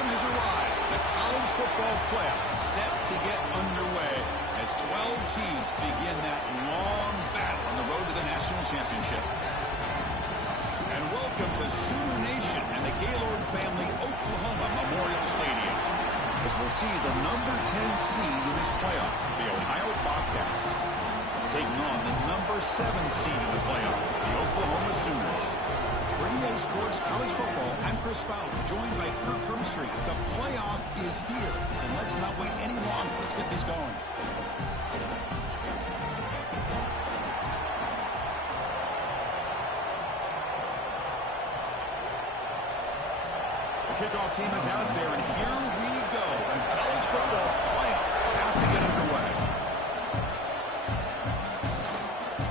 time has arrived. The college football playoff set to get underway as 12 teams begin that long battle on the road to the national championship. And welcome to Sooner Nation and the Gaylord Family Oklahoma Memorial Stadium, as we'll see the number 10 seed in this playoff, the Ohio Bobcats, taking on the number 7 seed in the playoff, the Oklahoma Sooners. Bringing you sports, college football, I'm Chris Fowler, joined by Kirk Hermstreet. The playoff is here, and let's not wait any longer. Let's get this going. The kickoff team is out there, and here we go. The college football playoff about to get underway.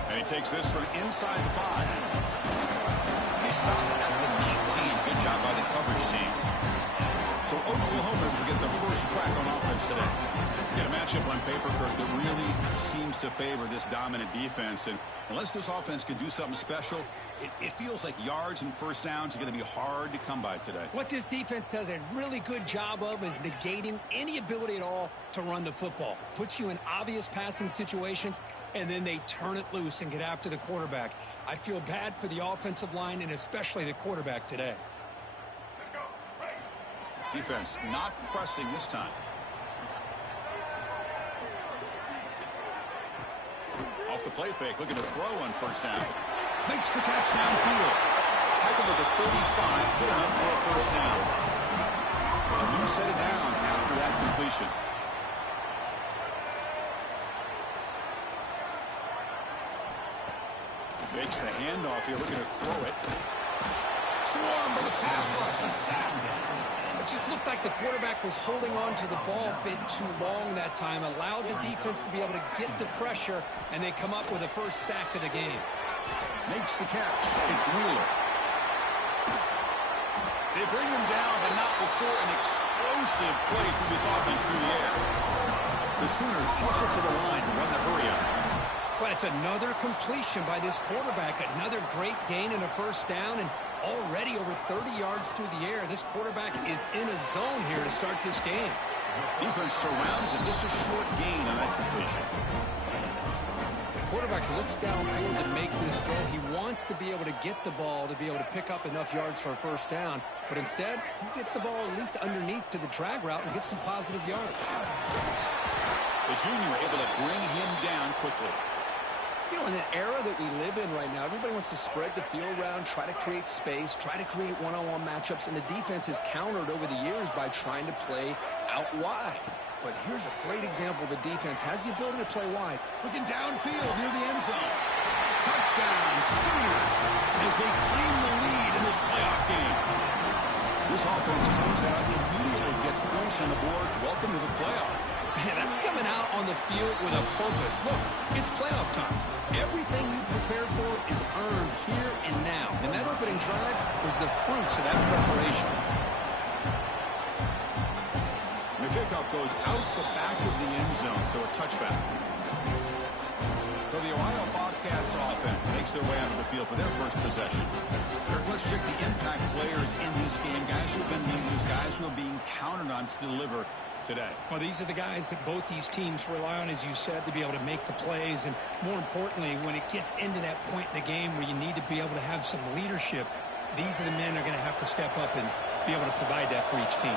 And he takes this from inside the 5. They stop at the 19. Good job by the coverage team. So Oklahoma's will get the first crack on offense today. Get a matchup on paper, Kirk, that really seems to favor this dominant defense. And unless this offense can do something special, it feels like yards and first downs are going to be hard to come by today. What this defense does a really good job of is negating any ability at all to run the football. Puts you in obvious passing situations, and then they turn it loose and get after the quarterback. I feel bad for the offensive line and especially the quarterback today. Defense not pressing this time. Off the play fake, looking to throw on first down. Makes the catch downfield. Tackled at the 35, good enough for a first down. A new set of downs after that completion. Fakes the handoff here, looking to throw it. Swarmed by the pass rush. He's sacked. It just looked like the quarterback was holding on to the ball a bit too long that time, allowed the defense to be able to get the pressure, and they come up with the first sack of the game. Makes the catch. It's Wheeler. They bring him down, but not before an explosive play through this offense through the air. The Sooners hustle to the line to run the hurry up. But it's another completion by this quarterback. Another great gain and a first down, and already over 30 yards through the air. This quarterback is in a zone here to start this game. Defense surrounds him. Just a short gain on that completion. The quarterback looks downfield to make this throw. He wants to be able to get the ball to be able to pick up enough yards for a first down. But instead, he gets the ball at least underneath to the drag route and gets some positive yards. The junior able to bring him down quickly. You know, in the era that we live in right now, everybody wants to spread the field around, try to create space, try to create one-on-one matchups, and the defense is countered over the years by trying to play out wide. But here's a great example. The defense has the ability to play wide. Looking downfield near the end zone. Touchdown, Sooners, as they claim the lead in this playoff game. This offense comes out immediately, gets points on the board. Welcome to the playoff. That's coming out on the field with a purpose. Look, it's playoff time. Everything you prepared for is earned here and now. And that opening drive was the fruits of that preparation. The kickoff goes out the back of the end zone, so a touchback. So the Ohio Bobcats offense makes their way out of the field for their first possession. Let's check the impact players in this game. Guys who have been leaders, guys who are being counted on to deliver today. Well, these are the guys that both these teams rely on, as you said, to be able to make the plays. And more importantly, when it gets into that point in the game where you need to be able to have some leadership, these are the men who are going to have to step up and be able to provide that for each team.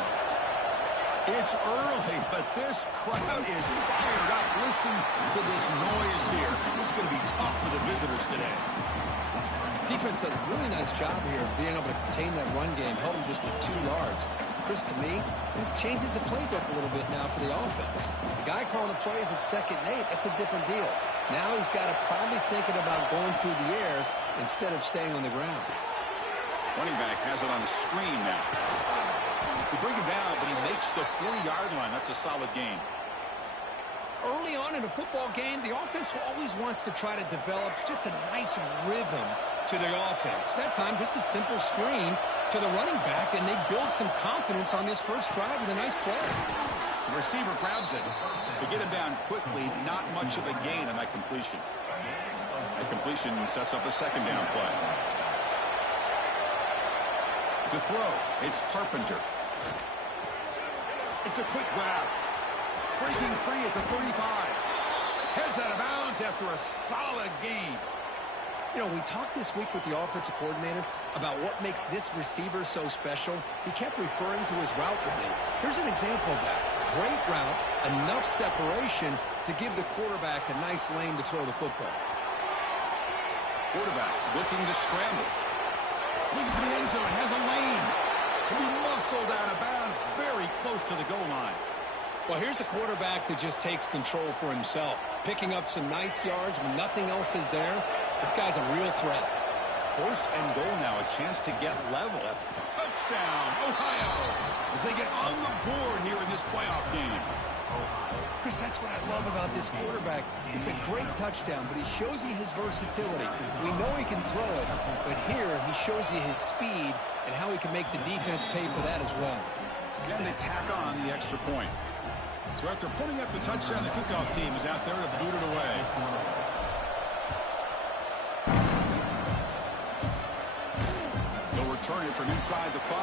It's early, but this crowd is fired up. Listen to this noise here. This is going to be tough for the visitors today. Defense does a really nice job here of being able to contain that run game, held them just for 2 yards. Chris, to me, this changes the playbook a little bit now for the offense. The guy calling the plays at 2nd and 8, that's a different deal. Now he's got to probably thinking about going through the air instead of staying on the ground. Running back has it on the screen now. They bring him down, but he makes the 40-yard line. That's a solid gain. Early on in a football game, the offense always wants to try to develop just a nice rhythm to the offense. That time, just a simple screen to the running back, and they build some confidence on this first drive with a nice play. The receiver grabs it. They get him down quickly. Not much of a gain on that completion. That completion sets up a 2nd down play. To throw, it's Carpenter. It's a quick grab. Breaking free at the 35. Heads out of bounds after a solid gain. You know, we talked this week with the offensive coordinator about what makes this receiver so special. He kept referring to his route running. Here's an example of that. Great route, enough separation to give the quarterback a nice lane to throw the football. Quarterback looking to scramble. Looking for the end zone, has a lane. He'll be muscled out of bounds, very close to the goal line. Well, here's a quarterback that just takes control for himself, picking up some nice yards when nothing else is there. This guy's a real threat. First and goal now, a chance to get level. Touchdown, Ohio, as they get on the board here in this playoff game. Chris, that's what I love about this quarterback. It's a great touchdown, but he shows you his versatility. We know he can throw it, but here he shows you his speed and how he can make the defense pay for that as well. And they tack on the extra point. So after putting up the touchdown, the kickoff team is out there to boot it away. They'll return it from inside the 5.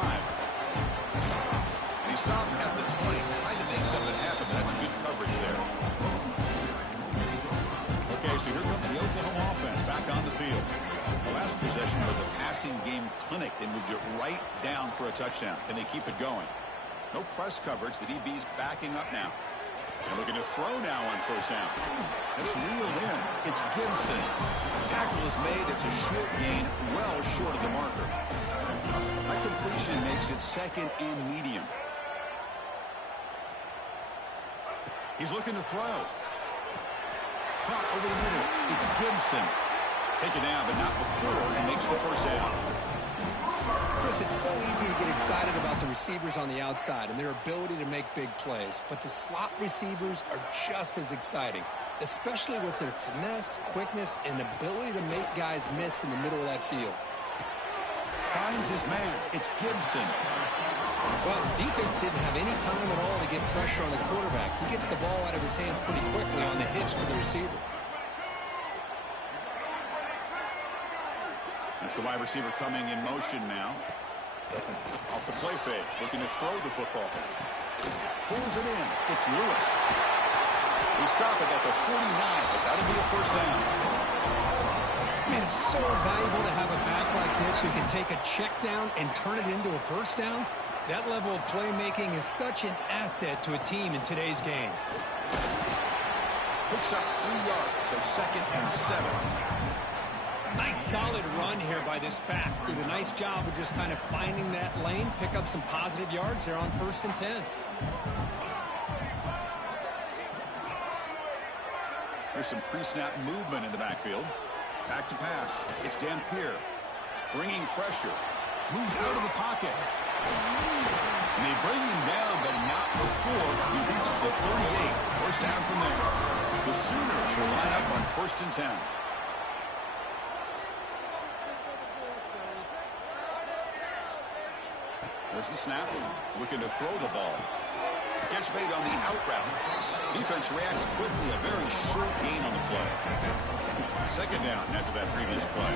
And he stopped at the 20, trying to make something happen, but that's good coverage there. Okay, so here comes the Oklahoma offense back on the field. The last possession was a passing game clinic. They moved it right down for a touchdown. Can they keep it going? No press coverage. The DB's backing up now. And looking to throw now on first down. That's reeled in. It's Gibson. Tackle is made. It's a short gain, well short of the marker. That completion makes it second and medium. He's looking to throw. Caught over the middle. It's Gibson. Taken down, but not before he makes the first down. Chris, it's so easy to get excited about the receivers on the outside and their ability to make big plays, but the slot receivers are just as exciting, especially with their finesse, quickness, and ability to make guys miss in the middle of that field. Finds his man. It's Gibson. Well, defense didn't have any time at all to get pressure on the quarterback. He gets the ball out of his hands pretty quickly on the hitch to the receiver. That's the wide receiver coming in motion now. Off the play fake, looking to throw the football. Pulls it in. It's Lewis. He stopped it at the 49, but that'll be a first down. Man, it's so valuable to have a back like this who can take a check down and turn it into a first down. That level of playmaking is such an asset to a team in today's game. Picks up 3 yards, so second and 7. Nice solid run here by this back. Did a nice job of just kind of finding that lane, pick up some positive yards there on first and 10. There's some pre-snap movement in the backfield. Back to pass. It's Dampier. Bringing pressure. Moves out of the pocket. And they bring him down, but not before he reaches the 38. First down from there. The Sooners will line up on first and 10. There's the snap. Looking to throw the ball. Catch made on the out route. Defense reacts quickly. A very short gain on the play. Second down after that previous play.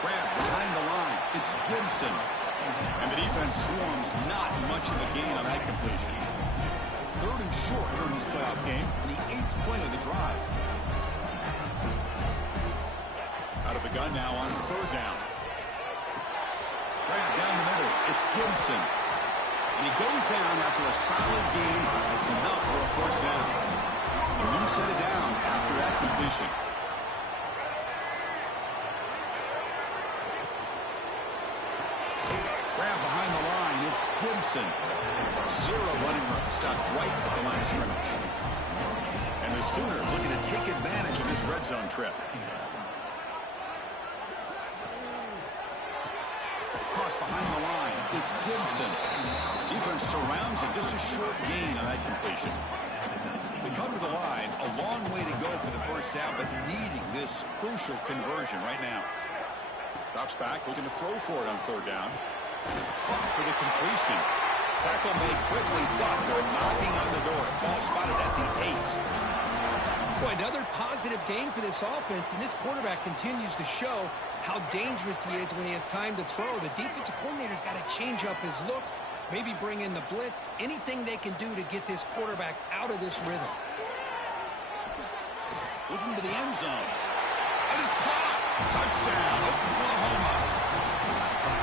Grab behind the line. It's Gibson. And the defense swarms. Not much of a gain on that completion. Third and short here in this playoff game. The 8th play of the drive. Out of the gun now on third down. Grab down the middle. It's Gibson. And he goes down after a solid gain. It's enough for a first down. A new set of downs after that completion. Grab behind the line. It's Gibson. 0 running room. Stopped right at the line of scrimmage. And the Sooners looking to take advantage of this red zone trip. Behind the line, it's Gibson. Defense surrounds him. Just a short gain on that completion. They come to the line, a long way to go for the first down, but needing this crucial conversion right now. Drops back, looking to throw for it on third down. Clock for the completion. Tackle made quickly, but they're knocking on the door. Ball spotted at the 8. Boy, another positive game for this offense, and this quarterback continues to show how dangerous he is when he has time to throw. The defensive coordinator's got to change up his looks, maybe bring in the blitz, anything they can do to get this quarterback out of this rhythm. Looking to the end zone. And it's caught. Touchdown, Oklahoma.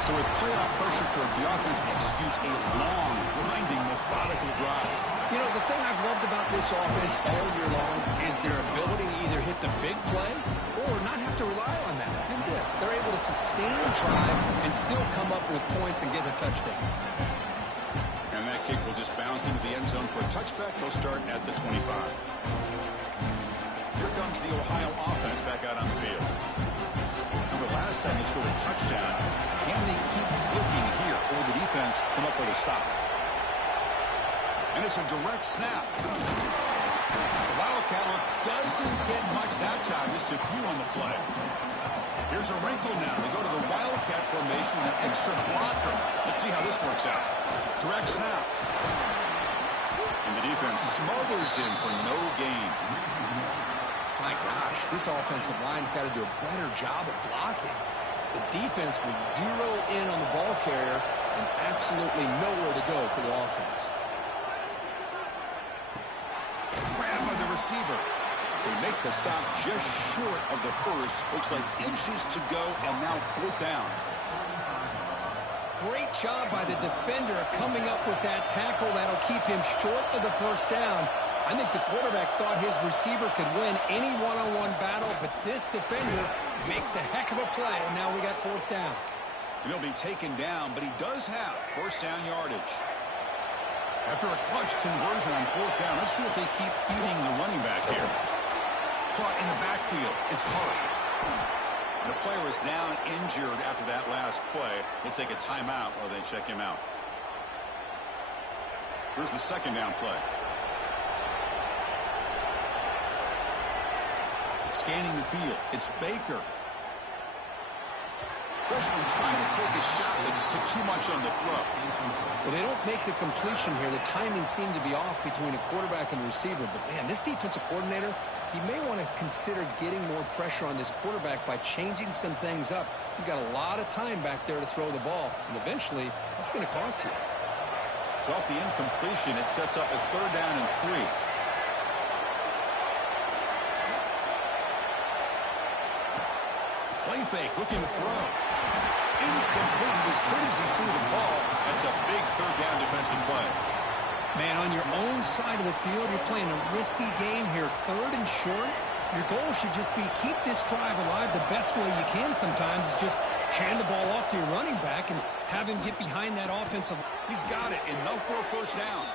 So with playoff pressure curve, the offense executes a long, grinding, methodical drive. You know, the thing I've loved about this offense all year long is their ability to either hit the big play or not have to rely on that. And this, they're able to sustain a drive and still come up with points and get a touchdown. And that kick will just bounce into the end zone for a touchback. They'll start at the 25. Here comes the Ohio offense back out on the field. Remember, last time they scored a touchdown. Can they keep clicking here, or will the defense come up with a stop? And it's a direct snap. The Wildcat doesn't get much that time, just a few on the play. Here's a wrinkle now. They go to the Wildcat formation with an extra blocker. Let's see how this works out. Direct snap. And the defense smothers him for no gain. My gosh, this offensive line's got to do a better job of blocking. The defense was zero in on the ball carrier and absolutely nowhere to go for the offense. Grabbed by the receiver. They make the stop just short of the first. Looks like inches to go, and now fourth down. Great job by the defender coming up with that tackle. That'll keep him short of the first down. I think the quarterback thought his receiver could win any one-on-one battle, but this defender makes a heck of a play, and now we got fourth down. He'll be taken down, but he does have first down yardage. After a clutch conversion on fourth down, let's see if they keep feeding the running back here. Caught in the backfield. It's Hart. The player is down injured after that last play. We'll take a timeout while they check him out. Here's the second down play. Scanning the field. It's Baker. Freshman trying to take a shot, but put too much on the throw. Well, they don't make the completion here. The timing seemed to be off between a quarterback and a receiver. But, man, this defensive coordinator, he may want to consider getting more pressure on this quarterback by changing some things up. He's got a lot of time back there to throw the ball. And eventually, that's going to cost you. So off the incompletion, it sets up a third down and 3. Play fake, looking to throw. Incomplete. He was hit as he threw the ball. That's a big third down defensive play. Man, on your own side of the field, you're playing a risky game here. Third and short. Your goal should just be keep this drive alive the best way you can sometimes is just hand the ball off to your running back and have him get behind that offensive. He's got it. Enough for a first down.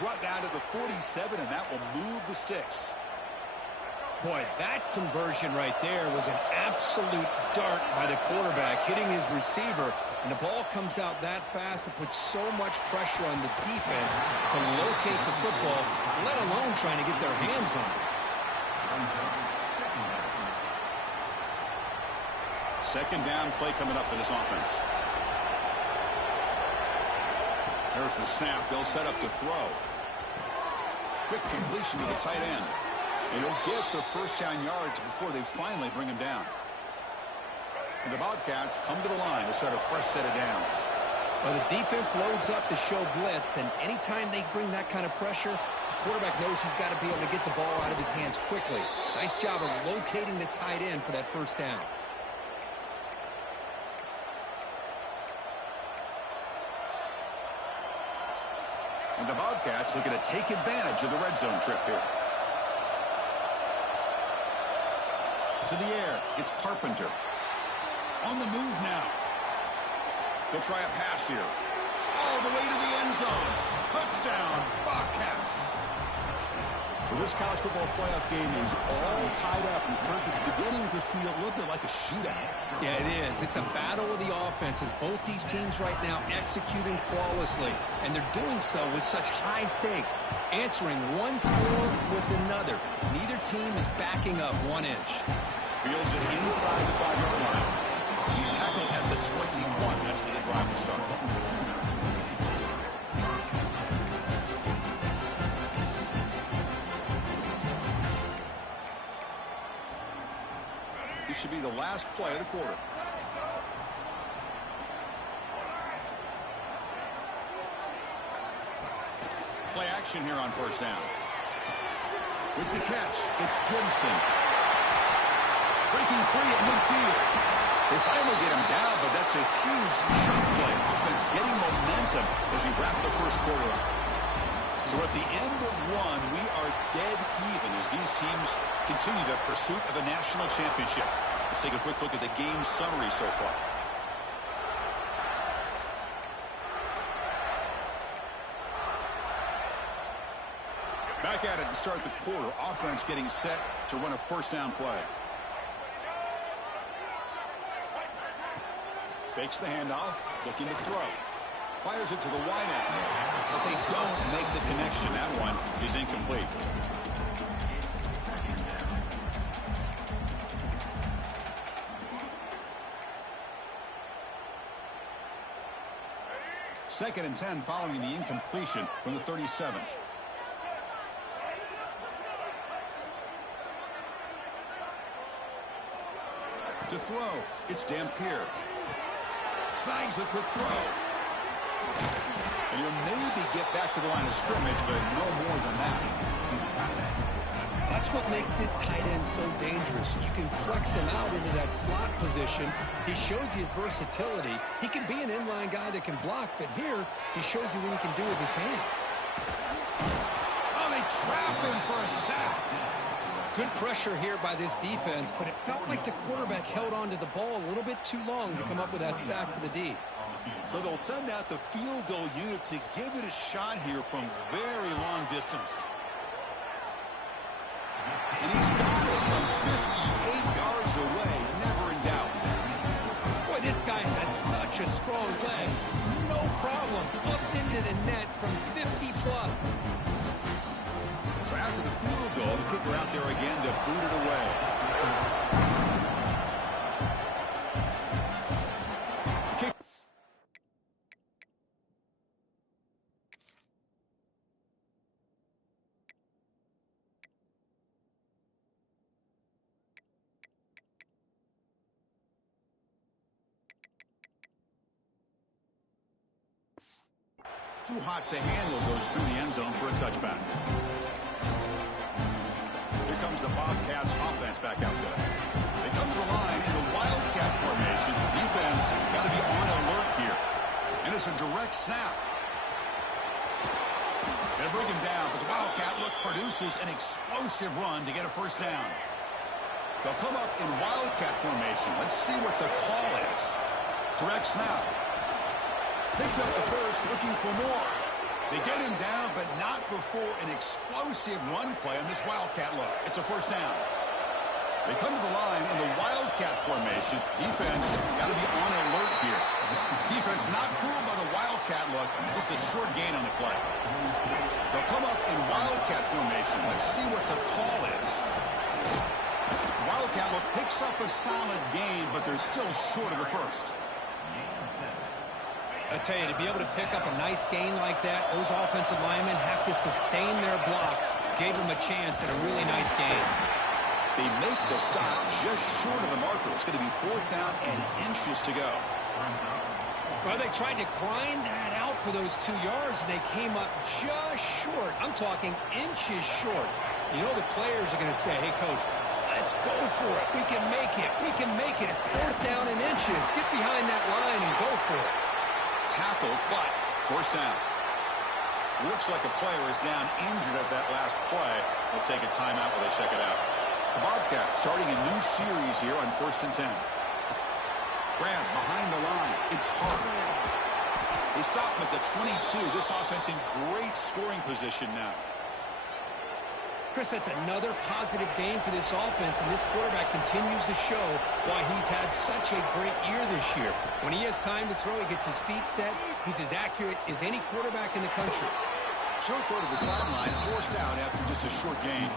Brought down to the 47, and that will move the sticks. Boy, that conversion right there was an absolute dart by the quarterback, hitting his receiver, and the ball comes out that fast to put so much pressure on the defense to locate the football, let alone trying to get their hands on it. Second down play coming up for this offense. There's the snap. They'll set up the throw. Quick completion to the tight end. And he'll get the first down yards before they finally bring him down. And the Bobcats come to the line to set a fresh set of downs. Well, the defense loads up to show blitz, and anytime they bring that kind of pressure, the quarterback knows he's got to be able to get the ball out of his hands quickly. Nice job of locating the tight end for that first down. And the Bobcats looking to take advantage of the red zone trip here. To the air, it's Carpenter. On the move now. They'll try a pass here. All the way to the end zone. Touchdown, Bobcats. Well, this college football playoff game is all tied up, and Kirk, it's beginning to feel a little bit like a shootout. Yeah, it is. It's a battle of the offenses. Both these teams right now executing flawlessly, and they're doing so with such high stakes, answering one score with another. Neither team is backing up 1 inch. Fields it inside the 5-yard line. He's tackled at the 21. That's where the drive will start. should be the last play of the quarter. Play action here on first down. With the catch, it's Gibson. Breaking free at midfield. They finally get him down, but that's a huge chunk play. Offense getting momentum as we wrap the first quarter up. So at the end of one, we are dead even as these teams continue their pursuit of a national championship. Let's take a quick look at the game summary so far. Back at it to start the quarter. Offense getting set to run a first down play. Fakes the handoff, looking to throw. Fires it to the wide end, but they don't make the connection. That one is incomplete. Second and 10 following the incompletion from the 37. To throw, it's Dampier. Snags the quick throw. And he'll maybe get back to the line of scrimmage, but no more than that. That's what makes this tight end so dangerous. You can flex him out into that slot position. He shows you his versatility. He can be an inline guy that can block, but here he shows you what he can do with his hands. Oh, they trap him for a sack. Good pressure here by this defense, but it felt like the quarterback held on to the ball a little bit too long to come up with that sack for the D. So they'll send out the field goal unit to give it a shot here from very long distance. And he's got it from 58 yards away, never in doubt. Boy, this guy has such a strong leg. No problem. Up into the net from 50 plus. So after the field goal, the kicker out there again to boot it away. Kick. Too hot to handle, goes through the end zone for a touchback. Here comes the Bobcats offense back out there. They come to the line in the Wildcat formation. Defense got to be on alert here. And it's a direct snap. They bring him down, but the Wildcat look produces an explosive run to get a first down. They'll come up in Wildcat formation. Let's see what the call is. Direct snap. Picks up the first, looking for more. They get him down, but not before an explosive run play on this Wildcat look. It's a first down. They come to the line in the Wildcat formation. Defense got to be on alert here. Defense not fooled by the Wildcat look. Just a short gain on the play. They'll come up in Wildcat formation. Let's see what the call is. Wildcat look picks up a solid gain, but they're still short of the first. I tell you, to be able to pick up a nice gain like that, those offensive linemen have to sustain their blocks. Gave them a chance at a really nice gain. They make the stop just short of the marker. It's going to be fourth down and inches to go. Well, they tried to grind that out for those 2 yards, and they came up just short. I'm talking inches short. You know the players are going to say, hey, Coach, let's go for it. We can make it. We can make it. It's fourth down and inches. Get behind that line and go for it. Tackle, but first down. Looks like a player is down injured at that last play. We'll take a timeout while they check it out. The Bobcats starting a new series here on 1st and 10. Grab behind the line. It's Hart. They stop him at the 22. This offense in great scoring position now. Chris, that's another positive game for this offense, and this quarterback continues to show why he's had such a great year this year. When he has time to throw, he gets his feet set. He's as accurate as any quarterback in the country. Short throw to the sideline, forced out after just a short gain.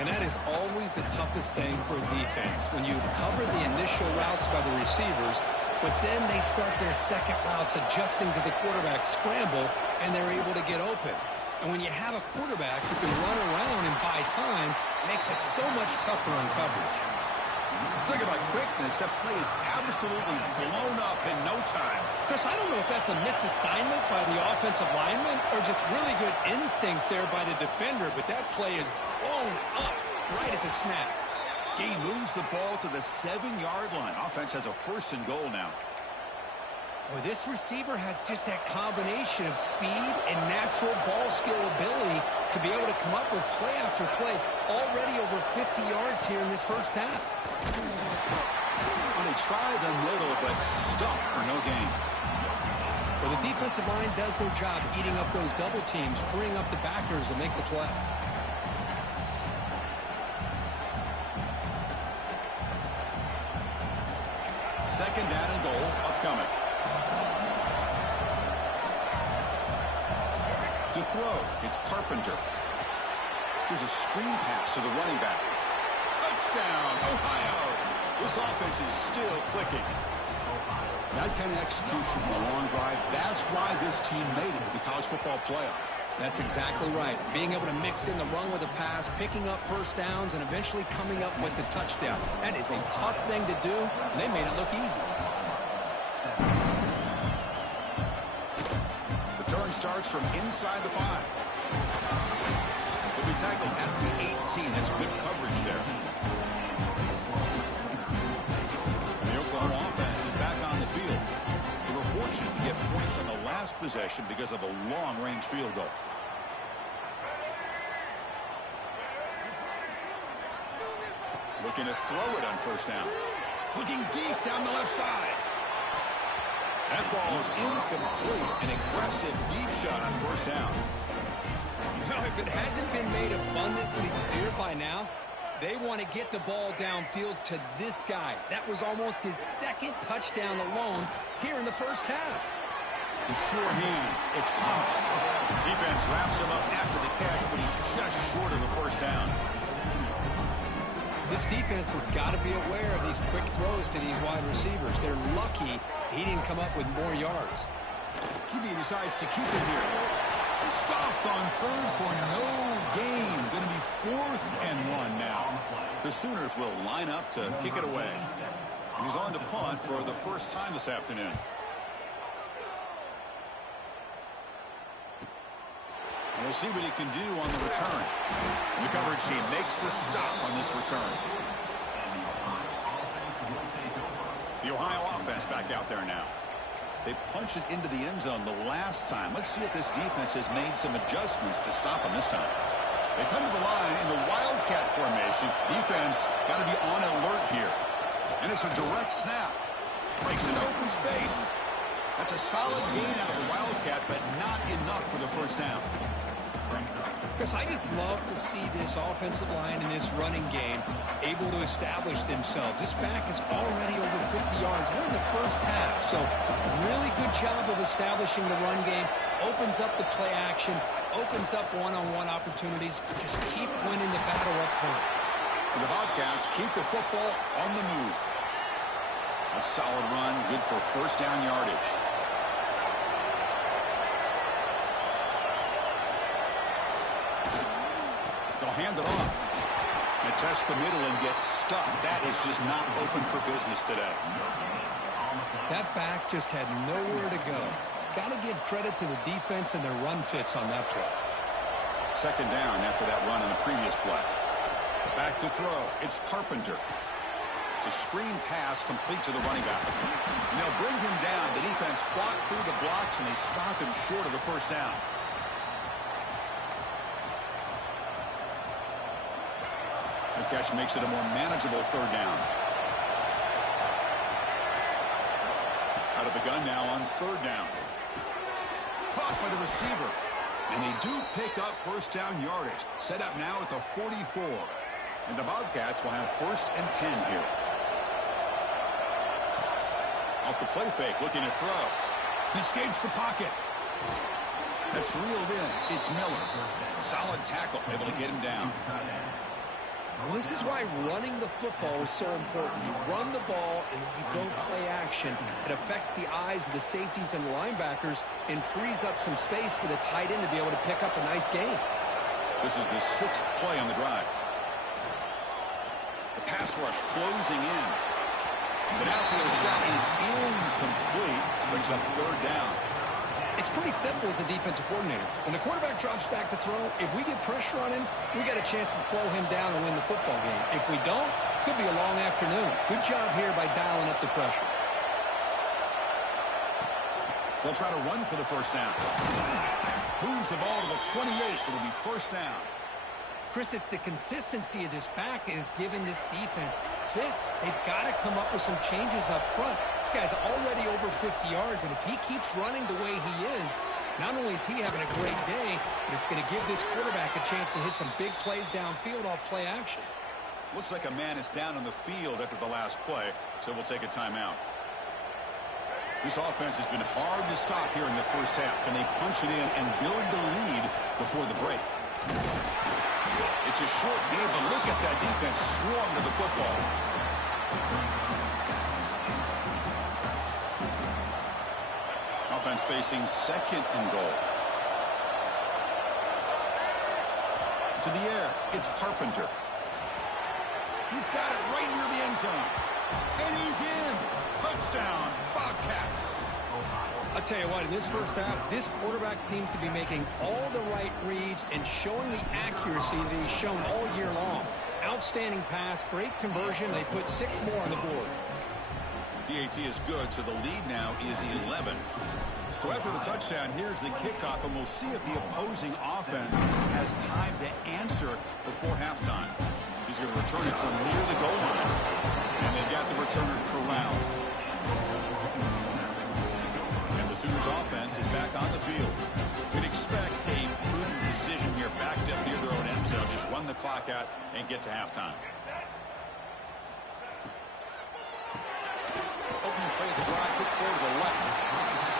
And that is always the toughest thing for a defense, when you cover the initial routes by the receivers, but then they start their second routes adjusting to the quarterback scramble, and they're able to get open. And when you have a quarterback who can run around and buy time, it makes it so much tougher on coverage. Talk about quickness. That play is absolutely blown up in no time. Chris, I don't know if that's a misassignment by the offensive lineman or just really good instincts there by the defender, but that play is blown up right at the snap. He moves the ball to the 7-yard line. Offense has a 1st and goal now. Boy, this receiver has just that combination of speed and natural ball skill ability to be able to come up with play after play. Already over 50 yards here in this first half. Well, they try the middle, but stuffed for no gain. Well, the defensive line does their job eating up those double teams, freeing up the backers to make the play. Second down and goal upcoming. To throw, it's Carpenter. Here's a screen pass to the running back. Touchdown, Ohio! This offense is still clicking. That kind of execution on a long drive, that's why this team made it to the college football playoff. That's exactly right. Being able to mix in the run with the pass, picking up first downs, and eventually coming up with the touchdown. That is a tough thing to do, and they made it look easy. Return starts from inside the 5. He'll be tackled at the 18. That's good coverage there. The Oklahoma offense is back on the field. They were fortunate to get points on the last possession because of a long-range field goal. Looking to throw it on first down. Looking deep down the left side. That ball is incomplete. An aggressive deep shot on first down. Well, if it hasn't been made abundantly clear by now, they want to get the ball downfield to this guy. That was almost his 2nd touchdown alone here in the first half. The sure hands. It's Thomas. Defense wraps him up after the catch, but he's just short of a first down. This defense has got to be aware of these quick throws to these wide receivers. They're lucky he didn't come up with more yards. He decides to keep it here. Stopped on 3rd for no gain. Going to be 4th and 1 now. The Sooners will line up to kick it away. And he's on to punt for the first time this afternoon. And we'll see what he can do on the return. And the coverage team makes the stop on this return. The Ohio offense back out there now. They punched it into the end zone the last time. Let's see if this defense has made some adjustments to stop them this time. They come to the line in the Wildcat formation. Defense got to be on alert here. And it's a direct snap. Breaks into open space. That's a solid gain out of the Wildcat, but not enough for the first down. Chris, I just love to see this offensive line in this running game able to establish themselves. This back is already over 50 yards. We're in the first half, so really good job of establishing the run game. Opens up the play action, opens up one-on-one opportunities. Just keep winning the battle up front. And the Bobcats keep the football on the move. A solid run, good for first down yardage. They'll hand it off. And test the middle and get stuck. That is just not open for business today. That back just had nowhere to go. Got to give credit to the defense and their run fits on that play. Second down after that run on the previous play. Back to throw. It's Carpenter. It's a screen pass complete to the running back. And they'll bring him down. The defense fought through the blocks, and they stop him short of the first down. The catch makes it a more manageable third down. Out of the gun now on third down. Caught by the receiver. And they do pick up first down yardage. Set up now at the 44. And the Bobcats will have first and 10 here. Off the play fake, looking to throw. He escapes the pocket. That's reeled in. It's Miller. Solid tackle, able to get him down. Well, this is why running the football is so important. You run the ball, and then you go play action. It affects the eyes of the safeties and linebackers and frees up some space for the tight end to be able to pick up a nice gain. This is the 6th play on the drive. The The pass rush closing in. The downfield shot is incomplete. Brings up third down. It's pretty simple as a defensive coordinator. When the quarterback drops back to throw, if we get pressure on him, we got a chance to slow him down and win the football game. If we don't, could be a long afternoon. Good job here by dialing up the pressure. They'll try to run for the first down. Moves the ball to the 28. It'll be first down. Chris, it's the consistency of this pack is giving this defense fits. They've got to come up with some changes up front. This guy's already over 50 yards, and if he keeps running the way he is, not only is he having a great day, but it's going to give this quarterback a chance to hit some big plays downfield off play action. Looks like a man is down on the field after the last play, so we'll take a timeout. This offense has been hard to stop here in the first half. Can they punch it in and build the lead before the break? It's a short game, but look at that defense swarm to the football. Offense facing second and goal. To the air, it's Carpenter. He's got it right near the end zone. And he's in. Touchdown, Bobcats. I'll tell you what, in this first half, this quarterback seems to be making all the right reads and showing the accuracy that he's shown all year long. Outstanding pass, great conversion. They put 6 more on the board. PAT is good, so the lead now is 11. So after the touchdown, here's the kickoff, and we'll see if the opposing offense has time to answer before halftime. He's going to return it from near the goal line. And they've got the returner corralled. And the Sooners offense is back on the field. We'd expect a prudent decision here, backed up near their own end zone. Just run the clock out and get to halftime. Opening play of the drive, quick throw to the left.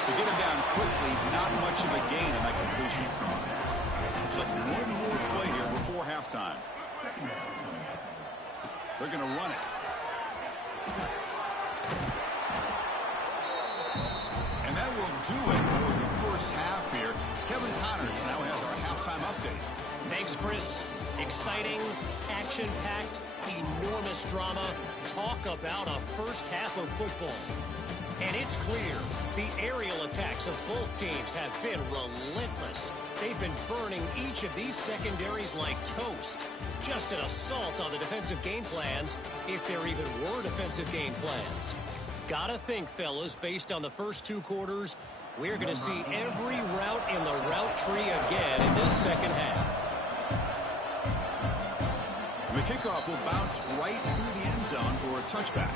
To get him down quickly, not much of a gain on that completion. Looks like one more play here before halftime. They're going to run it. And that will do it for the first half here. Kevin Connors now has our halftime update. Thanks, Chris. Exciting, action-packed, enormous drama. Talk about a first half of football. And it's clear the aerial attacks of both teams have been relentless. They've been burning each of these secondaries like toast. Just an assault on the defensive game plans, if there even were defensive game plans. Gotta think, fellas, based on the first 2 quarters, we're going to see every route in the route tree again in this second half. And the kickoff will bounce right through the end zone for a touchback.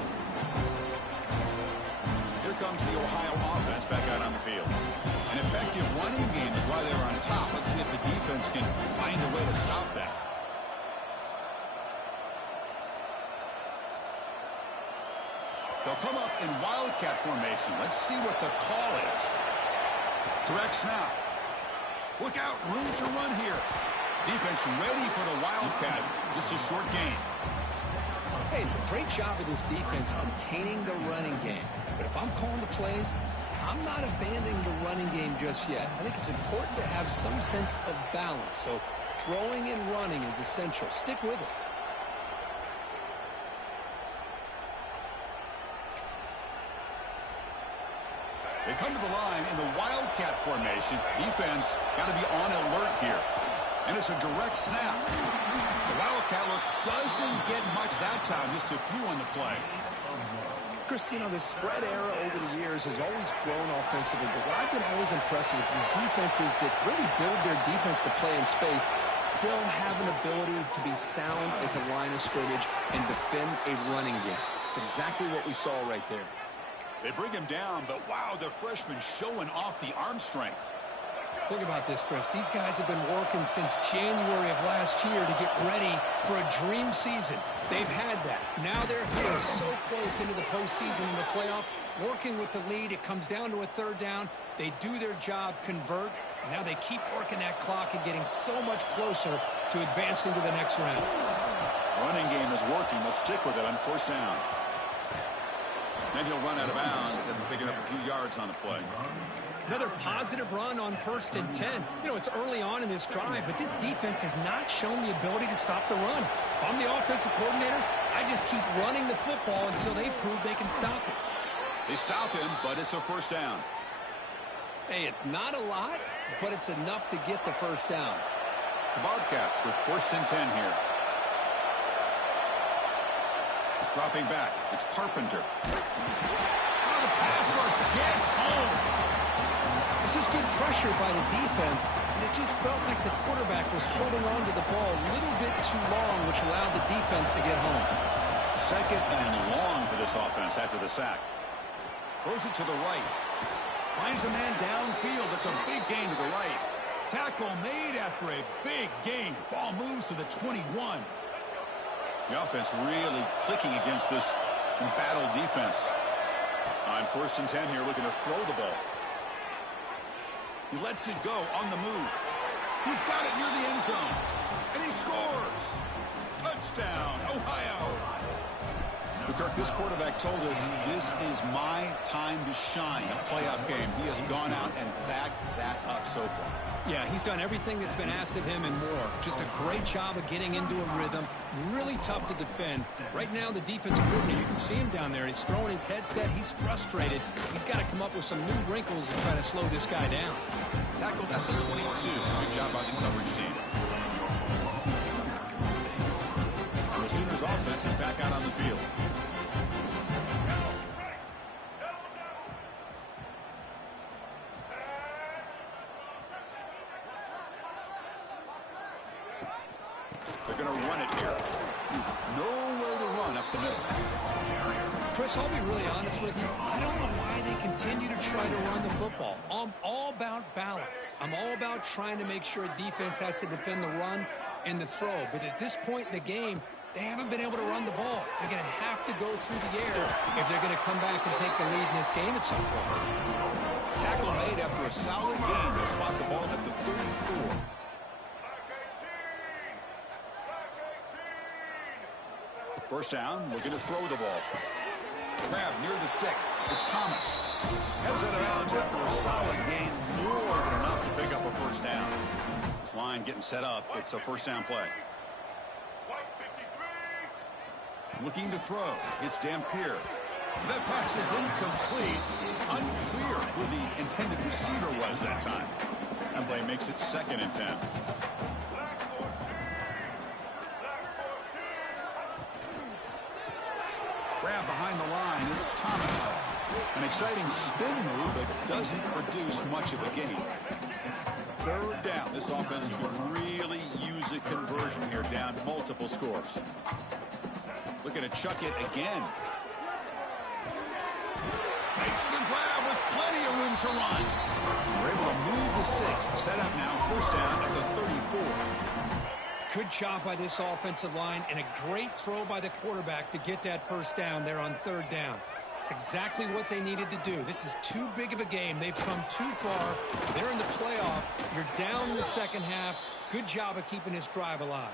Here comes the Ohio offense back out on the field. An effective running game is why they were on top. Let's see if the defense can find a way to stop that. They'll come up in Wildcat formation. Let's see what the call is. Direct snap. Look out, room to run here. Defense ready for the Wildcat. Just a short gain. Hey, it's a great job of this defense containing the running game. But if I'm calling the plays, I'm not abandoning the running game just yet. I think it's important to have some sense of balance. So throwing and running is essential. Stick with it. They come to the line in the Wildcat formation. Defense got to be on alert here. And it's a direct snap. The Wildcat look doesn't get much that time. Just a few on the play. Chris, you know, the spread era over the years has always grown offensively, but what I've been always impressed with defenses that really build their defense to play in space still have an ability to be sound at the line of scrimmage and defend a running game. It's exactly what we saw right there. They bring him down, but wow, the freshman showing off the arm strength. Think about this, Chris. These guys have been working since January of last year to get ready for a dream season. They've had that. Now they're here so close into the postseason and the playoff, working with the lead. It comes down to a third down. They do their job, convert. And now they keep working that clock and getting so much closer to advancing to the next round. Running game is working. They'll stick with it on first down. And he'll run out of bounds after picking up a few yards on the play. Another positive run on 1st and 10. You know, it's early on in this drive, but this defense has not shown the ability to stop the run. If I'm the offensive coordinator, I just keep running the football until they prove they can stop it. They stop him, but it's a first down. Hey, it's not a lot, but it's enough to get the first down. The Bobcats with 1st and 10 here. Dropping back, it's Carpenter. Oh, the pass rush gets home. This is good pressure by the defense, and it just felt like the quarterback was holding on to the ball a little bit too long, which allowed the defense to get home. 2nd and long for this offense after the sack. Throws it to the right. Finds a man downfield. It's a big gain to the right. Tackle made after a big gain. Ball moves to the 21. The offense really clicking against this embattled defense. On 1st and 10 here, looking to throw the ball. He lets it go on the move. He's got it near the end zone. And he scores. Touchdown, Ohio. Kirk, this quarterback told us this is my time to shine. A playoff game. He has gone out and backed that up so far. Yeah, he's done everything that's been asked of him and more. Just a great job of getting into a rhythm. Really tough to defend. Right now, the defensive coordinator, you can see him down there. He's throwing his headset. He's frustrated. He's got to come up with some new wrinkles and try to slow this guy down. Tackled at the 22. Good job by the coverage team. The Sooners offense is back out on the field. They're going to run it here. Nowhere to run up the middle. Chris, I'll be really honest with you. I don't know why they continue to try to run the football. I'm all about balance. I'm all about trying to make sure defense has to defend the run and the throw. But at this point in the game, they haven't been able to run the ball. They're going to have to go through the air if they're going to come back and take the lead in this game at some point. Tackle made after a solid gain. They'll spot the ball at the 34. First down, looking to throw the ball. Grab near the sticks. It's Thomas. Heads out of bounds after a solid gain. More than enough to pick up a first down. This line getting set up. It's a first down play. Looking to throw. It's Dampier. That pass is incomplete. Unclear who the intended receiver was that time. That play makes it 2nd and 10. Grab behind the line. It's Thomas. An exciting spin move, but doesn't produce much of a gain. 3rd down. This offense could really use a conversion here, down multiple scores. Looking to chuck it again. Makes the grab with plenty of room to run. We're able to move the sticks. Set up now. First down at the 34. Good job by this offensive line and a great throw by the quarterback to get that first down there on 3rd down. It's exactly what they needed to do. This is too big of a game. They've come too far. They're in the playoff. You're down in the second half. Good job of keeping this drive alive.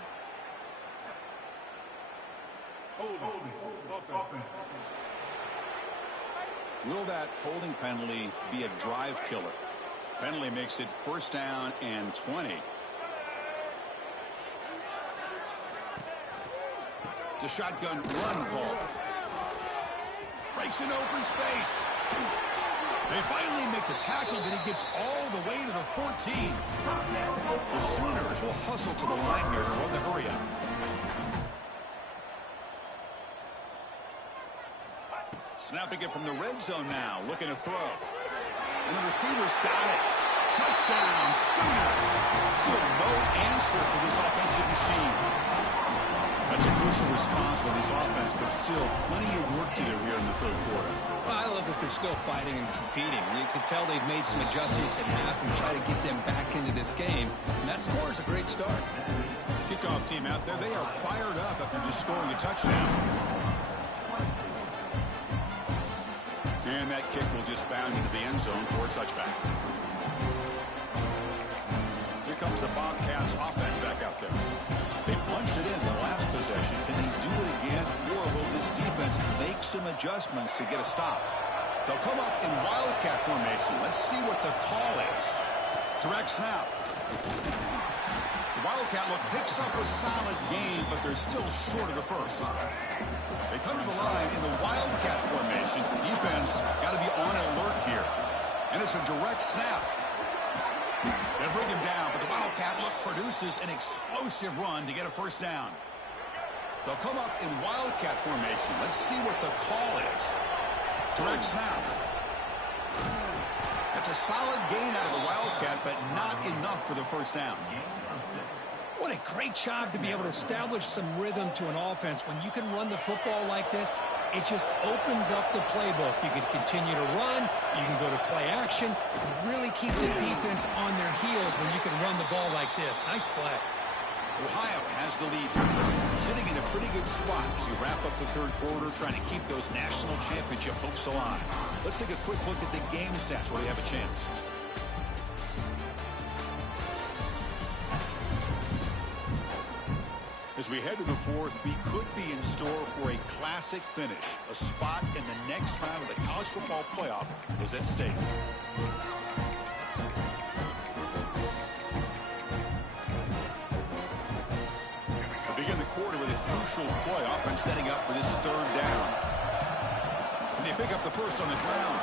Will that holding penalty be a drive killer? Penalty makes it first down and 20. It's a shotgun run call. Breaks an open space. They finally make the tackle, but he gets all the way to the 14. The Sooners will hustle to the line here to run the hurry up. Snapping it from the red zone now, looking to throw. And the receiver's got it. Touchdown, Sooners. Still no answer for this offensive machine. That's a crucial response by this offense, but still plenty of work to do here in the 3rd quarter. Well, I love that they're still fighting and competing. You can tell they've made some adjustments at half and try to get them back into this game. And that score is a great start. Kickoff team out there, they are fired up after just scoring a touchdown. And that kick will just bound into the end zone for a touchback. Here comes the Bobcats offense back out there. They punched it in the last possession. Can they do it again, or will this defense make make some adjustments to get a stop. They'll come up in wildcat formation. Let's see what the call is. Direct snap. The wildcat look picks up a solid gain, but they're still short of the first. They come to the line in the wildcat formation. Defense got to be on alert here. And it's a direct snap. They bring him down, but the wildcat look produces an explosive run to get a first down. They'll come up in wildcat formation. Let's see what the call is. Direct snap. That's a solid gain out of the wildcat, but not enough for the first down. What a great job to be able to establish some rhythm to an offense. When you can run the football like this, it just opens up the playbook. You can continue to run. You can go to play action. You really keep the defense on their heels when you can run the ball like this. Nice play. Ohio has the lead, sitting in a pretty good spot as you wrap up the third quarter, trying to keep those national championship hopes alive. Let's take a quick look at the game stats where we have a chance. As we head to the fourth, we could be in store for a classic finish. A spot in the next round of the college football playoff is at stake. Begin the quarter with a crucial play. Offense setting up for this third down. And they pick up the first on the ground.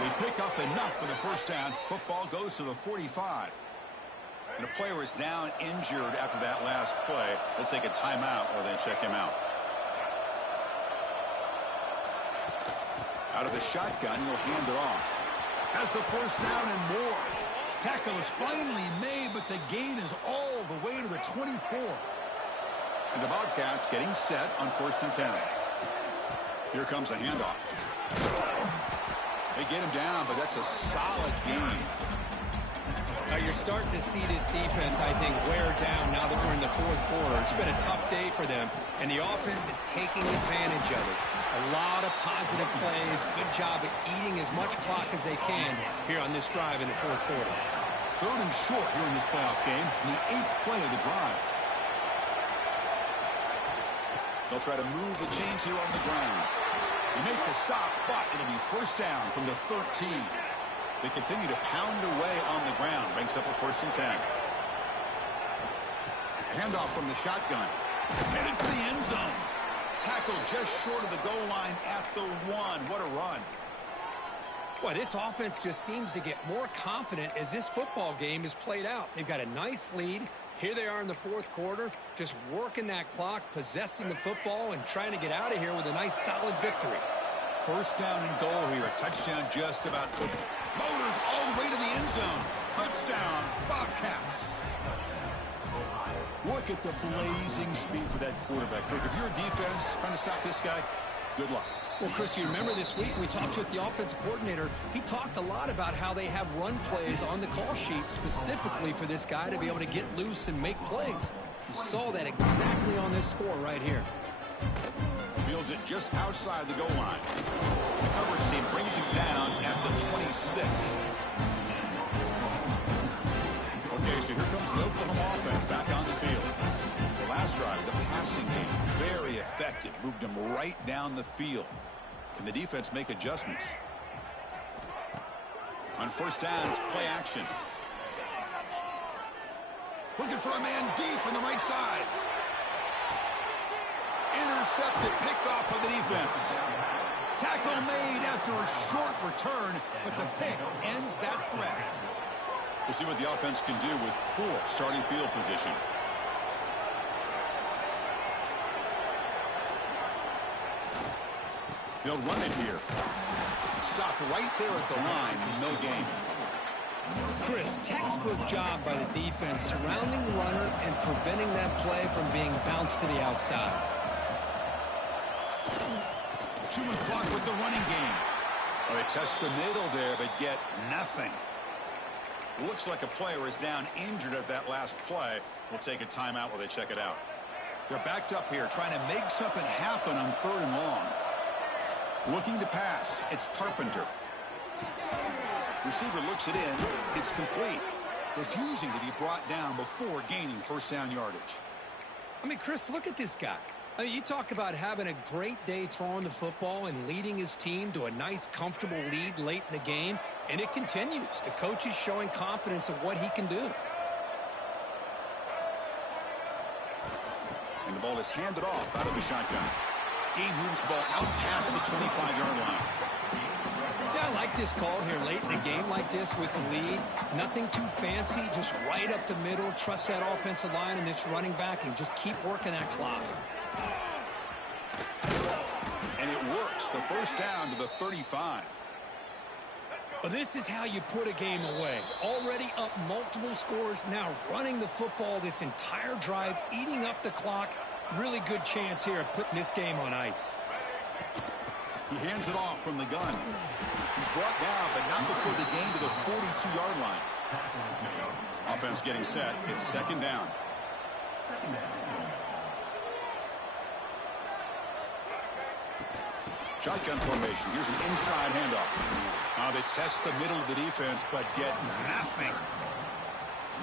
They pick up enough for the first down. Football goes to the 45. And a player is down injured after that last play. We'll take a timeout or then check him out. Out of the shotgun, he'll hand it off. Has the first down and more. Tackle is finally made, but the gain is all the way to the 24. And the Bobcats getting set on 1st and 10. Here comes a handoff. They get him down, but that's a solid gain. Now you're starting to see this defense, I think, wear down now that we're in the fourth quarter. It's been a tough day for them, and the offense is taking advantage of it. A lot of positive plays. Good job at eating as much clock as they can here on this drive in the fourth quarter. 3rd and short here in this playoff game, and the 8th play of the drive. They'll try to move the chains here on the ground. They make the stop, but it'll be first down from the 13. They continue to pound away on the ground. Ranks up a 1st and 10. Handoff from the shotgun. Headed for the end zone. Tackle just short of the goal line at the 1. What a run. Boy, this offense just seems to get more confident as this football game is played out. They've got a nice lead. Here they are in the fourth quarter, just working that clock, possessing the football, and trying to get out of here with a nice, solid victory. First down and goal here. A touchdown just about. Motors all the way to the end zone. Touchdown, Bobcats. Look at the blazing speed for that quarterback. Kirk, if you're a defense trying to stop this guy, good luck. Well, Chris, you remember this week we talked with the offensive coordinator. He talked a lot about how they have run plays on the call sheet specifically for this guy to be able to get loose and make plays. You saw that exactly on this score right here. Fields it just outside the goal line. The coverage team brings him down at the 26. Okay, so here comes the Oklahoma offense back on the field. The last drive, the passing game, very effective. Moved him right down the field. Can the defense make adjustments? On first down, it's play action. Looking for a man deep on the right side. Intercepted, picked off by the defense. Tackle made after a short return, but the pick ends that threat. We'll see what the offense can do with poor starting field position. They'll run it here. Stopped right there at the line. No gain. Chris, textbook job by the defense surrounding the runner and preventing that play from being bounced to the outside. Chewing clock with the running game. Oh, they test the middle there, but get nothing. Looks like a player is down injured at that last play. We'll take a timeout while they check it out. They're backed up here, trying to make something happen on 3rd and long. Looking to pass. It's Carpenter. Receiver looks it in. It's complete. Refusing to be brought down before gaining first down yardage. I mean, Chris, look at this guy. I mean, you talk about having a great day throwing the football and leading his team to a nice, comfortable lead late in the game, and it continues. The coach is showing confidence of what he can do. And the ball is handed off out of the shotgun. He moves the ball out past the 25-yard line. Yeah, I like this call here late in the game like this with the lead. Nothing too fancy, just right up the middle. Trust that offensive line and this running back and just keep working that clock. And it works. The first down to the 35. Well, this is how you put a game away. Already up multiple scores, now running the football this entire drive, eating up the clock. Really good chance here of putting this game on ice. He hands it off from the gun. He's brought down, but not before the gain to the 42-yard line. Offense getting set. It's second down. Shotgun formation. Here's an inside handoff. They test the middle of the defense, but get nothing.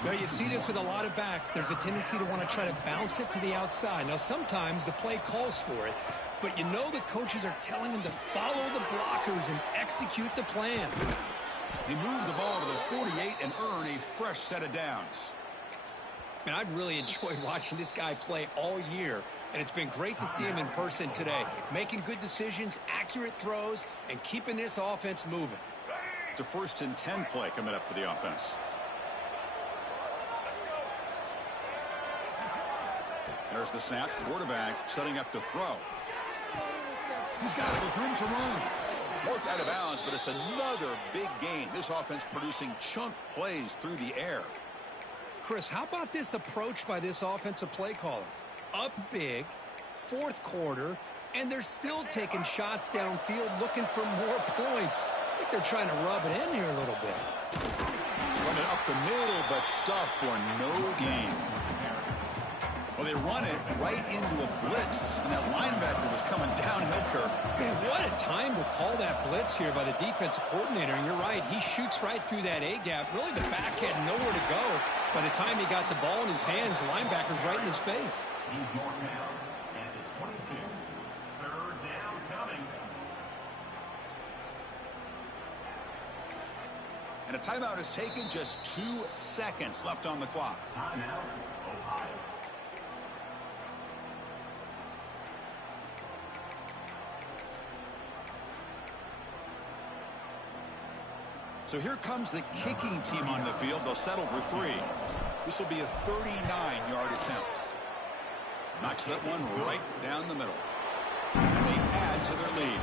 Now, you see this with a lot of backs. There's a tendency to want to try to bounce it to the outside. Now, sometimes the play calls for it, but you know the coaches are telling them to follow the blockers and execute the plan. They move the ball to the 48 and earn a fresh set of downs. Man, I've really enjoyed watching this guy play all year, and it's been great to see him in person today. Making good decisions, accurate throws, and keeping this offense moving. It's a 1st and 10 play coming up for the offense. There's the snap. Quarterback setting up to throw. He's got it with room to run. Marked out of bounds, but it's another big gain. This offense producing chunk plays through the air. Chris, how about this approach by this offensive play caller? Up big, 4th quarter, and they're still taking shots downfield looking for more points. I think they're trying to rub it in here a little bit. Running up the middle, but stuff for no gain. Well, they run it right into a blitz, and that linebacker was coming downhill curve. Man, what a time to call that blitz here by the defensive coordinator. And you're right, he shoots right through that A-gap. Really, the back had nowhere to go. By the time he got the ball in his hands, the linebacker's right in his face. And a timeout is taken, just 2 seconds left on the clock. So here comes the kicking team on the field. They'll settle for 3. This will be a 39-yard attempt. Knocks that one right down the middle. And they add to their lead.